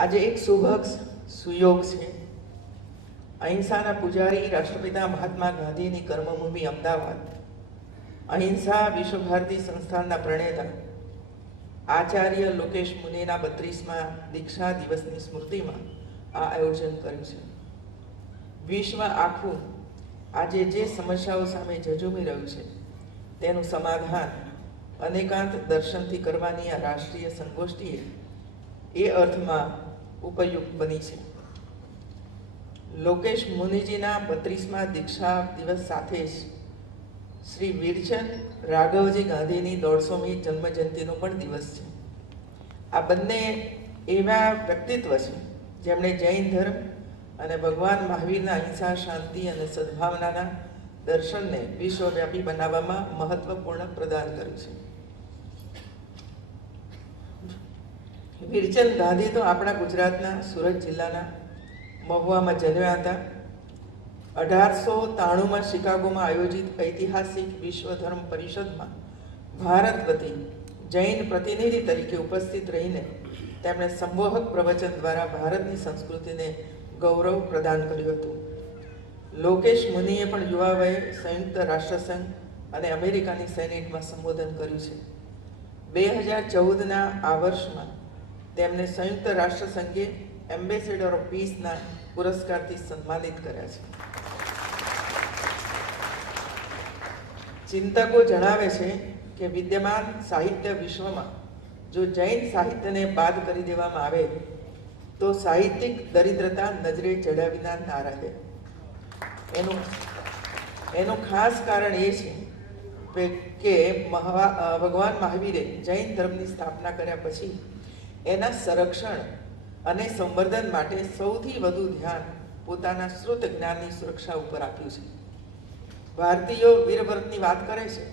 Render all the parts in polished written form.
આજે એક સુભગ સુયોગ છે। અહિંસાના પૂજારી રાષ્ટ્રપિતા મહાત્મા ગાંધીની કર્મભૂમિ અમદાવાદ, અહિંસા વિશ્વ ભારતી સંસ્થાનના પ્રણેતા આચાર્ય લોકેશ મુનિના 32મા દીક્ષા દિવસની સ્મૃતિમાં આ આયોજન કર્યું છે। વિશ્વ આખું આજે જે સમસ્યાઓ સામે ઝઝૂમી રહ્યું છે તેનું સમાધાન અનેકાંત દર્શનથી કરવાની આ રાષ્ટ્રીય સંગોષ્ઠીએ એ અર્થમાં ઉપયુક્ત બની છે। લોકેશ મુનિજીના 32મા દીક્ષા દિવસ સાથે જ શ્રી વીરચંદ રાઘવજી ગાંધીની 150મી જન્મજયંતિનો પણ દિવસ છે। આ બંને એવા વ્યક્તિત્વ છે જેમણે જૈન ધર્મ અને ભગવાન મહાવીરના અહિંસા, શાંતિ અને સદભાવનાના દર્શનને વિશ્વવ્યાપી બનાવવામાં મહત્વપૂર્ણ પ્રદાન કર્યું છે। વીરચંદ ગાંધી તો આપણા ગુજરાતના સુરત જિલ્લાના મહુવામાં જન્મ્યા હતા। 1893માં શિકાગોમાં આયોજિત ઐતિહાસિક વિશ્વ ધર્મ પરિષદમાં ભારત વતી જૈન પ્રતિનિધિ તરીકે ઉપસ્થિત રહીને તેમણે સંમોહક પ્રવચન દ્વારા ભારતની સંસ્કૃતિને ગૌરવ પ્રદાન કર્યું હતું। લોકેશ મુનિએ પણ યુવા વયે સંયુક્ત રાષ્ટ્રસંઘ અને અમેરિકાની સેનેટમાં સંબોધન કર્યું છે। 2014ના આ વર્ષમાં તેમને સંયુક્ત રાષ્ટ્રસંઘે એમ્બેસેડર ઓફ પીસના પુરસ્કારથી સન્માનિત કર્યા છે। ચિંતકો જણાવે છે કે વિદ્યમાન સાહિત્ય વિશ્વમાં જો જૈન સાહિત્યને બાદ કરી દેવામાં આવે તો સાહિત્યિક દરિદ્રતા નજરે ચડ્યા વિના ના રહે। એનું ખાસ કારણ એ છે કે ભગવાન મહાવીરે જૈન ધર્મની સ્થાપના કર્યા પછી એના સંરક્ષણ અને સંવર્ધન માટે સૌથી વધુ ધ્યાન પોતાના શ્રુત જ્ઞાનની સુરક્ષા ઉપર આપ્યું છે। ભારતીયો વીરવ્રતની વાત કરે છે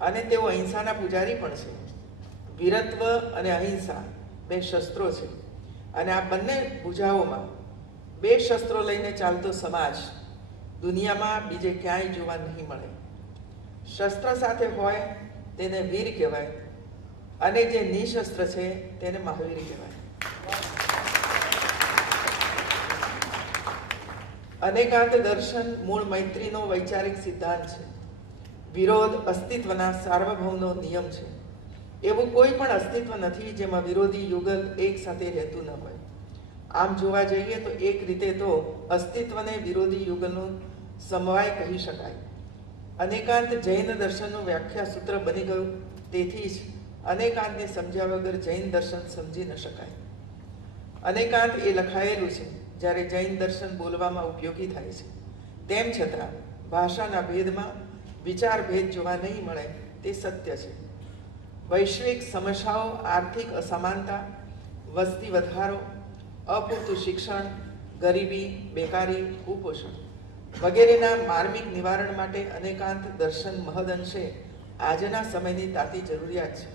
અને તેઓ અહિંસાના પૂજારી પણ છે। વીરત્વ અને અહિંસા બે શસ્ત્રો છે અને આ બંને ભુજાઓમાં બે શસ્ત્રો લઈને ચાલતો સમાજ દુનિયામાં બીજે ક્યાંય જોવા નહીં મળે। શસ્ત્ર સાથે હોય તેને વીર કહેવાય અને જે નિશસ્ત્ર છે તેને મહાવીર કહેવાય। અનેકાંત દર્શન મૂળ મૈત્રીનો વૈચારિક સિદ્ધાંત છે। વિરોધ અસ્તિત્વના સાર્વભૌમનો નિયમ છે। એવું કોઈ પણ અસ્તિત્વ નથી જેમાં વિરોધી યુગલ એક સાથે રહેતું ન હોય। આમ જોવા જઈએ તો એક રીતે તો અસ્તિત્વને વિરોધી યુગલનો સમવાય કહી શકાય। અનેકાંત જૈન દર્શનનું વ્યાખ્યા સૂત્ર બની ગયું। તેથી જ અનેકાંતને સમજ્યા વગર જૈન દર્શન સમજી ન શકાય। અનેકાંત એ લખાયેલું છે જ્યારે જૈન દર્શન બોલવામાં ઉપયોગી થાય છે। તેમ છતાં ભાષાના ભેદમાં વિચાર ભેદ જોવા નહીં મળે તે સત્ય છે। વૈશ્વિક સમસ્યાઓ, આર્થિક અસમાનતા, વસ્તી વધારો, અપૂરતું શિક્ષણ, ગરીબી, બેકારી, કુપોષણ વગેરેના માર્મિક નિવારણ માટે અનેકાંત દર્શન મહદઅંશે આજના સમયની તાતી જરૂરિયાત છે।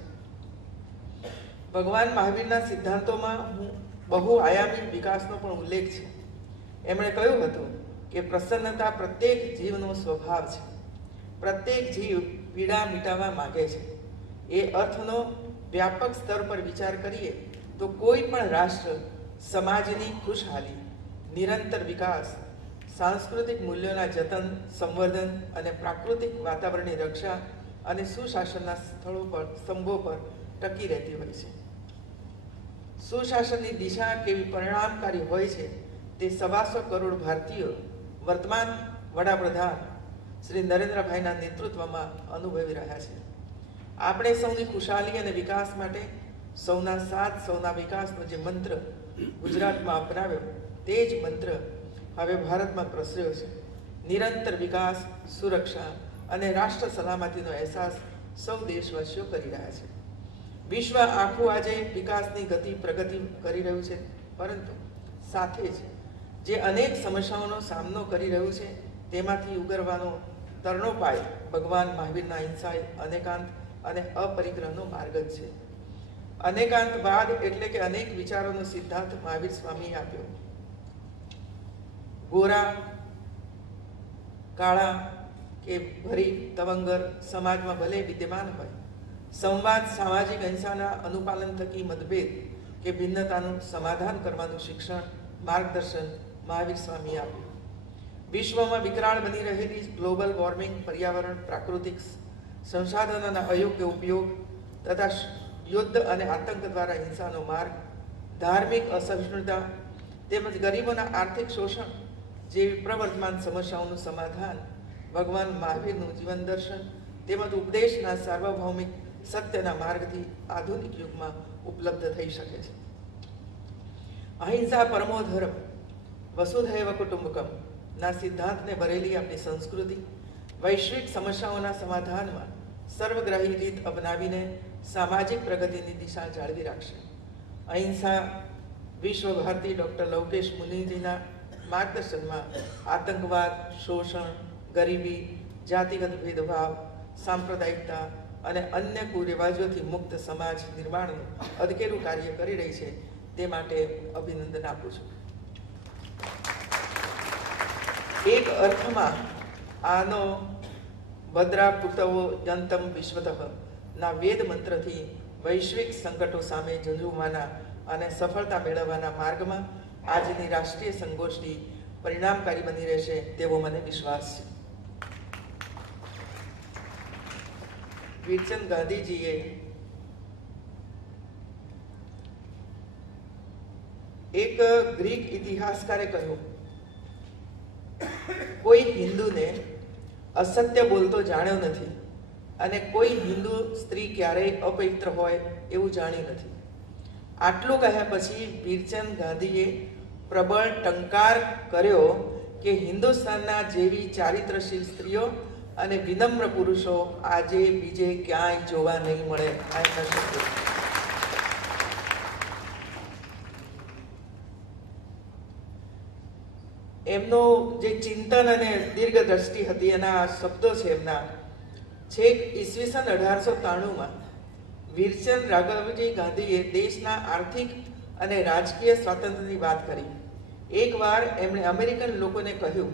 ભગવાન મહાવીરના સિદ્ધાંતોમાં બહુ આયામી વિકાસનો પણ ઉલ્લેખ છે। એમણે કહ્યું હતું કે પ્રસન્નતા પ્રત્યેક જીવનો સ્વભાવ છે। પ્રત્યેક જીવ પીડા મિટાવવા માંગે છે। એ અર્થનો વ્યાપક સ્તર પર વિચાર કરીએ તો કોઈ પણ રાષ્ટ્ર સમાજની ખુશહાલી, નિરંતર વિકાસ, સાંસ્કૃતિક મૂલ્યોના જતન, સંવર્ધન અને પ્રાકૃતિક વાતાવરણની રક્ષા અને સુશાસનના સ્તંભો પર ટકી રહેતી હોય છે। સુશાસનની દિશા કેવી પરિણામકારી હોય છે તે 125 કરોડ ભારતીયો વર્તમાન વડાપ્રધાન શ્રી નરેન્દ્રભાઈના નેતૃત્વમાં અનુભવી રહ્યા છે। આપણે સૌની ખુશાલી અને વિકાસ માટે સૌના સાથ, સૌના વિકાસનો જે મંત્ર ગુજરાતમાં અપનાવ્યો તે જ મંત્ર હવે ભારતમાં પ્રસર્યો છે। નિરંતર વિકાસ, સુરક્ષા અને રાષ્ટ્ર સલામતીનો અહેસાસ સૌ દેશવાસીઓ કરી રહ્યા છે। વિશ્વ આખું આજે વિકાસની પ્રગતિ કરી રહ્યું છે, પરંતુ સાથે જ જે અનેક સમસ્યાઓનો સામનો કરી રહ્યું છે તેમાંથી ઉગરવાનો તરણોપાય ભગવાન મહાવીરના અહિંસા, અનેકાંત અને અપરિગ્રહનો માર્ગ જ છે। અનેકાંતવાદ એટલે કે અનેક વિચારોનો સિદ્ધાંત મહાવીર સ્વામીએ આપ્યો। ગોરા, કાળા કે ભરી તવંગર સમાજમાં ભલે વિદ્યમાન હોય, સંવાદ, સામાજિક અહિંસાના અનુપાલન થકી મતભેદ કે ભિન્નતાનું સમાધાન કરવાનું શિક્ષણ, માર્ગદર્શન મહાવીર સ્વામીએ આપ્યું. વિશ્વમાં વિકરાળ બની રહેલી ગ્લોબલ વોર્મિંગ, પર્યાવરણ, પ્રાકૃતિક સંસાધનોના અયોગ્ય ઉપયોગ તથા યુદ્ધ અને આતંક દ્વારા હિંસાનો માર્ગ, ધાર્મિક અસહિષ્ણુતા તેમજ ગરીબોના આર્થિક શોષણ જેવી પ્રવર્તમાન સમસ્યાઓનું સમાધાન ભગવાન મહાવીરનું જીવન દર્શન તેમજ ઉપદેશના સાર્વભૌમિક સત્યના માર્ગથી આધુનિક યુગમાં ઉપલબ્ધ થઈ શકે છે. અહિંસા પરમો ધર્મ, વસુધૈવ કુટુંબકમ ના સિદ્ધાંતને ભરેલી આપણી સંસ્કૃતિ વૈશ્વિક સમસ્યાઓના સમાધાનમાં સર્વગ્રાહી રીત અપનાવીને સામાજિક પ્રગતિની દિશા જાળવી રાખશે. અહિંસા વિશ્વ ભારતી ડૉક્ટર લવકેશ મુનિજીના માર્ગદર્શનમાં આતંકવાદ, શોષણ, ગરીબી, જાતિગત ભેદભાવ, સાંપ્રદાયિકતા અને અન્ય કુરિવાજોથી મુક્ત સમાજ નિર્માણનું અદકેરું કાર્ય કરી રહી છે. તે માટે અભિનંદન આપું છું. એક અર્થમાં આનો ભદ્રા કુતવો યંતમ વિશ્વતઃ ના વેદ મંત્રથી વૈશ્વિક સંકટો સામે ઝઝૂમવાના અને સફળતા મેળવવાના માર્ગમાં આજની રાષ્ટ્રીય સંગોષ્ઠી પરિણામકારી બની રહેશે તેવો મને વિશ્વાસ છે. વીરચંદ ગાંધીજીએ એક ગ્રીક ઇતિહાસકારે કહ્યું, કોઈ હિન્દુને અસત્ય બોલતો જાણ્યો નથી અને કોઈ હિન્દુ સ્ત્રી ક્યારેય અપવિત્ર હોય એવું જાણ્યું નથી. આટલું કહ્યા પછી વીરચંદ ગાંધીએ પ્રબળ ટંકાર કર્યો કે હિન્દુસ્તાનના જેવી ચારિત્રશીલ સ્ત્રીઓ અને વિનમ્ર પુરુષો આજે બીજે ક્યાંય જોવા નહીં મળે. એમનું જે ચિંતન અને દીર્ઘ દ્રષ્ટિ હતી એના શબ્દો છે એમના. છેક ઈસવીસન 1893માં વીરચંદ રાઘવજી ગાંધીએ દેશના આર્થિક અને રાજકીય સ્વાતંત્ર્યની વાત કરી. એકવાર એમણે અમેરિકન લોકોને કહ્યું,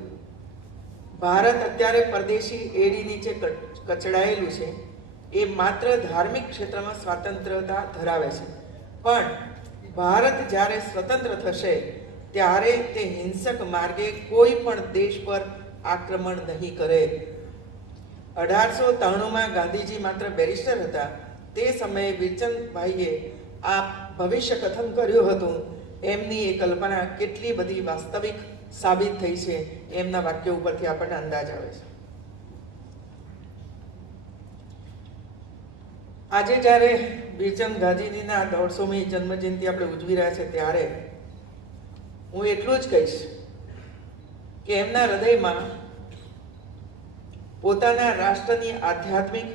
ભારત અત્યારે પરદેશી એડી નીચે કચડાયેલું છે. એ માત્ર ધાર્મિક ક્ષેત્રમાં સ્વતંત્રતા ધરાવે છે, પણ ભારત જ્યારે સ્વતંત્ર થશે ત્યારે તે હિંસક માર્ગે કોઈ પણ દેશ પર આક્રમણ નહીં કરે. 1893માં ગાંધીજી માત્ર બેરિસ્ટર હતા. તે સમયે વીરચંદભાઈએ આ ભવિષ્ય કથન કર્યું હતું. એમની એ કલ્પના કેટલી બધી વાસ્તવિક સાબિત થઈ છે એમના વાક્યો ઉપરથી આપણને અંદાજ આવે છે. આજે જ્યારે વીરચંદ ગાંધીજીના 150મી જન્મજયંતિ આપણે ઉજવી રહ્યા છે ત્યારે હું એટલું જ કહીશ કે એમના હૃદયમાં પોતાના રાષ્ટ્રની આધ્યાત્મિક,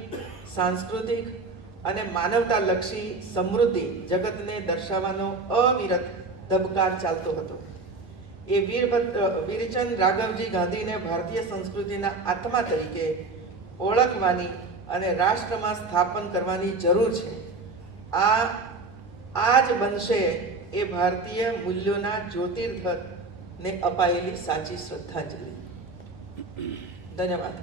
સાંસ્કૃતિક અને માનવતાલક્ષી સમૃદ્ધિ જગતને દર્શાવવાનો અવિરત ધબકાર ચાલતો હતો. એ વીરચંદ રાઘવજી ગાંધીને ભારતીય સંસ્કૃતિના આત્મા તરીકે ઓળખવાની અને રાષ્ટ્રમાં સ્થાપન કરવાની જરૂર છે. આ જ બનશે એ ભારતીય મૂલ્યોના જ્યોતિર્ધને અપાયેલી સાચી શ્રદ્ધાંજલિ. ધન્યવાદ.